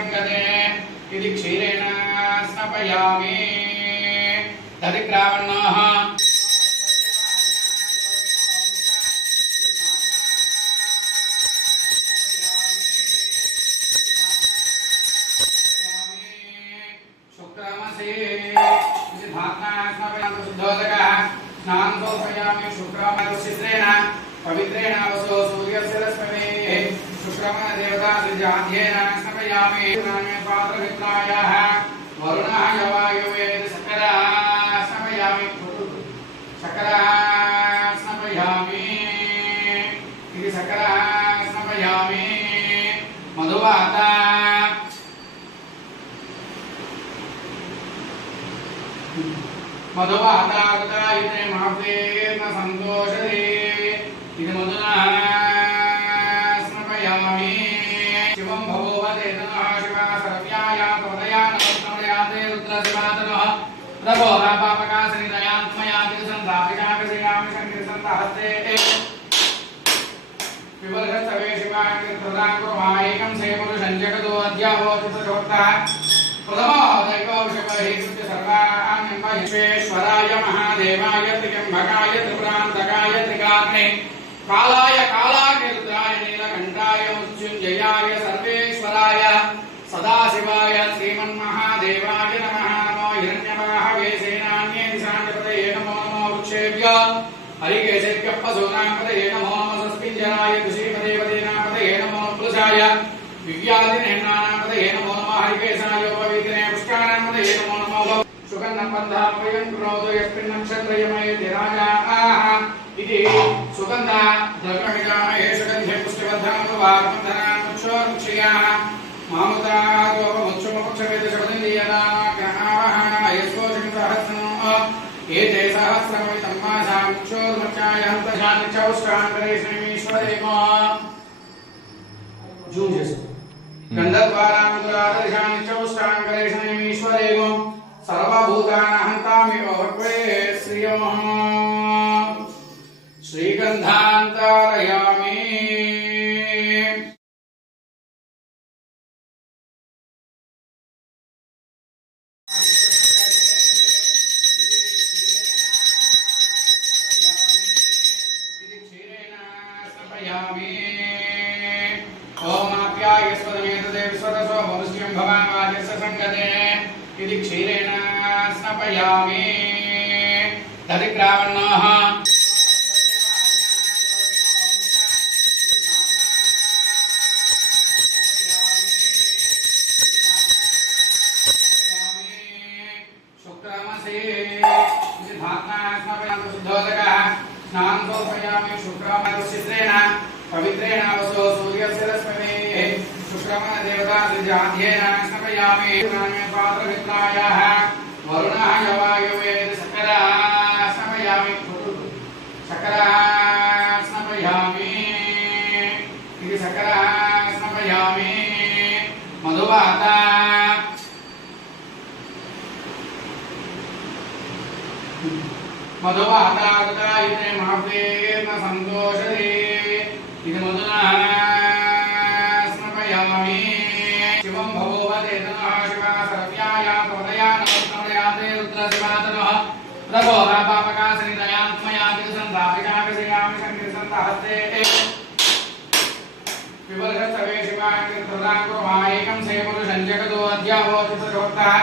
संगते इति क्षीरेण स्नपयामि दधिक्रावण्णः शुक्रमसि इति धात्ना स्नपयामि शुद्धोदकः स्नान्तोपयामि शुक्रमसित्रेण पवित्रेण वसो सूर्यस्य रश्मेः शुक्रम देवता द्विजाध्येन स्नपयामि पात्रमित्रायाः वरुणः यवायुवेद सकरः स्नपयामि सकरः स्नपयामि इति सकरः स्नपयामि मधुवाता मधुवाता इति माप्तेन सन्तोषते इति मधुना स्नपयामि शिवं भगवते तनः शिवा सर्व्याया तवदया नमस्तमयाते रुद्रशिवातनः प्रभोः पापकासनिदयात्मयाति सन्तापिकाकसयामि शङ्करसन्तहस्ते विवर्धस्तवे शिवाङ्कृतप्रदां कुर्मायैकं सेपुरुषं जगतो अध्यावोचितचोक्तः प्रथमो दैवौषभहेतुस्य सर्वाण्यम्ब विश्वेश्वराय महादेवाय त्र्यम्बकाय त्रिपुरान्तकाय त्रिकाग्ने कालाय कालाग्निरुद्राय नीलकण्ठाय मृत्युञ्जयाय सर्वेश्वराय सदाशिवाय श्रीमन्महादेवाय नमः नमो हिरण्यवाहवे सेनान्ये दिशाञ्जपतये नमो नमो वृक्षेभ्यो हरिकेशेभ्यः पशूनांपतये नमो नमः स्वस्मिञ्जनाय ऋषिपदेवदेनापतये नमो पुरुषाय दिव्यादिनेनापतये नमो नमः हरिकेशाय उपवीतिने पुष्कानापतये नमो नमः सुगन्धबन्धामयं क्रोधो यस्मिन् नक्षत्रयमयति राजाः इति सुगन्ध द्रव्यमिदामये सुगन्धे पुष्टिवर्धनमुवार्मन्धनामुक्षोर्मुक्षयाः मामुतागोपमुक्षमपक्षवेदशपदिन्दीयदाग्रहावः यस्वोषमिसहस्रनो एते सहस्रमवितं मासामुक्षोर्मुक्षाय हन्तशानिचौष्टाङ्करेष्णमीश्वरेमो जूम చేసుకో गन्धद्वारामुद्रादर्शानिचौष्टाङ्करेष्णमीश्वरेमो सर्वभूतानाहन्तामि ओर्वे श्रियम् श्रीगन्धान्तरयामि ओम आप्यायस्वदमेतदे विश्वदसो भवस्यं भवावाजस्य संगते इति क्षीरेण स्नपयामि दधिक्रावण्णः शुक्रमसि इति धात्ना स्नपयामि शुद्धोदकः स्नान्तोपयामि शुक्रमसित्रेण पवित्रेण वसो सूर्यस्य रश्मेः शुक्रम देवता द्विजाध्येन स्नपयामि पात्रमित्रायाः वरुणः यवायुवेद सकरः स्नपयामि सकरः स्नपयामि इति सकरः स्नपयामि मधुवाता मधुवाता इति माप्तेन सन्तोषते इति मधुना स्नपयामि शिवं भगवते तनः शिवा सर्व्याया तवदया नमस्तमयाते रुद्रशिवातनः प्रभोः पापकासनिदयात्मयाति सन्तापिकाकसयामि शङ्करसन्तहस्ते विवर्धस्तवे शिवाङ्कृतप्रदां कुर्मायैकं सेपुरुषं जगतो अध्यावोचितचोक्तः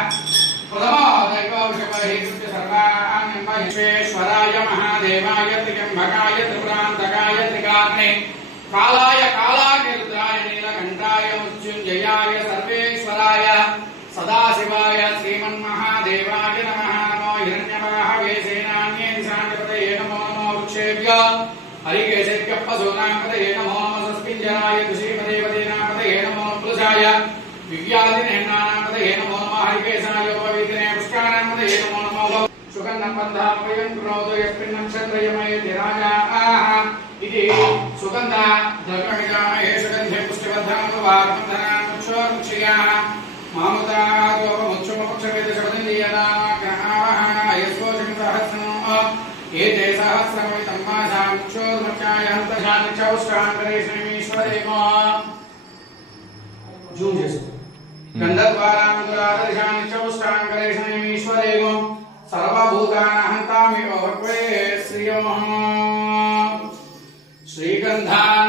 प्रथमो दैवौषभहेतुस्य सर्वाण्यम्ब विश्वेश्वराय महादेवाय त्र्यम्बकाय त्रिपुरान्तकाय त्रिकाग्ने कालाय कालाग्निरुद्राय नीलकण्ठाय मृत्युञ्जयाय सर्वेश्वराय सदाशिवाय श्रीमन्महादेवाय नमः नमो हिरण्यवाहवे सेनान्ये दिशाञ्जपतये नमो नमो वृक्षेभ्यो हरिकेशेभ्यः पशूनांपतये नमो नमः स्वस्मिञ्जनाय ऋषिपदेवदेनापतये नमो पुरुषाय दिव्यादिनेनापतये नमो नमः हरिकेशाय उपवीतिने पुष्कानापतये नमो नमः सुगन्धबन्धामयं क्रोधो यस्मिन् नक्षत्रयमयति राजाः इति सुगन्ध द्रव्यमिदामये सुगन्धे पुष्टिवर्धनमुवार्मन्धनामुक्षोर्मुक्षयाः मामुतागोपमुक्षमपक्षवेदशपदिन्दीयदाग्रहावः यस्वोषमिसहस्रनो एते सहस्रमवितं मासामुक्षोर्मुक्षाय हन्तशानिचौष्टाङ्करेष्णमीश्वरेमो जूम చేసుకో ईश्वरेगो सर्वभूतानाहंतामेव वक्वे श्रियः श्रीगंधांतरयामि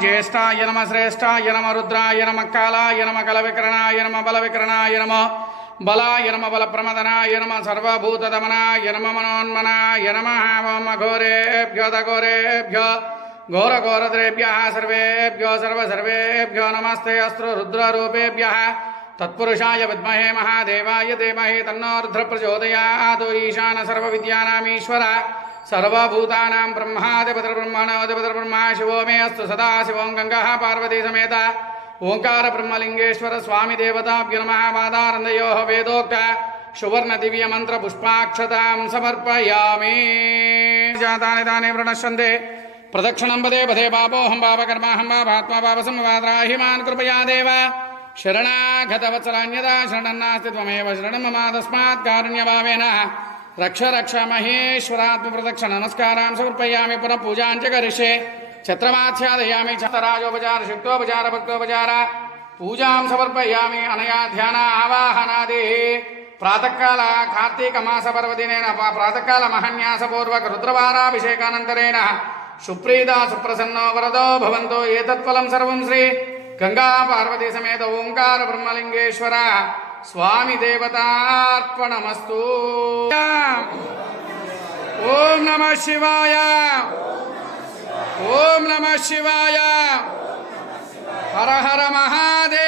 ज्येष्ठाय नमः श्रेष्ठाय नमः रुद्राय नमः कालाय नमः कलविकरणाय नमः बलविकरणाय नमः बलाय नमः बलप्रमदनाय नमः सर्वभूतदमनाय नमः मनोन्मनाय नमः ओम घोरेभ्यो दघोरेभ्यो घोरघोरद्रेभ्यः सर्वेभ्यो सर्वसर्वेभ्यो नमस्ते अस्त्र रुद्ररूपेभ्यः तत्पुरुषाय विद्महे महादेवाय धीमहि तन्नो रुद्रः प्रचोदयात् ईशान सर्वविद्यानामीश्वर सर्वभूतानां ब्रह्मादिपतिर्ब्रह्मणोऽधिपतिर्ब्रह्मा शिवो मे अस्तु सदा शिवं गंगा पार्वती समेत ओंकार ब्रह्मलिंगेश्वर स्वामी देवताभ्यो नमः मादानन्दयोः वेदोक्त सुवर्ण दिव्य मंत्र पुष्पाक्षतां समर्पयामि जातानि तानि प्रणश्यन्ते प्रदक्षिणं पदे पदे पापोऽहं पापकर्माहं पापात्मा पापसंवादराहिमान् कृपया देव शरणागतवत्सलान्यदा शरणं नास्ति त्वमेव शरणं मम तस्मात् कारुण्यभावेन रक्ष रक्ष महेश्वरात्म प्रदक्षिण नमस्कारां समर्पयामि पुनः पूजां च करिष्ये छत्रमाच्छादयामि छत्रराजोपचार शक्तोपचार भक्तोपचार पूजां समर्पयामि अनया ध्यान आवाहनादि प्रातःकाल कार्तिक मास पर्वदिनेन प्रातःकाल महन्यासपूर्वक रुद्रवाराभिषेकानन्तरेण सुप्रीता सुप्रसन्नो वरदो भवन्तो एतत्फलं सर्वं श्री गंगा पार्वती समेत ओंकार ब्रह्मलिंगेश्वर स्वामी देवतार्पणमस्तु। ओम नमः शिवाय ओम नमः शिवाय हर हर महादेव।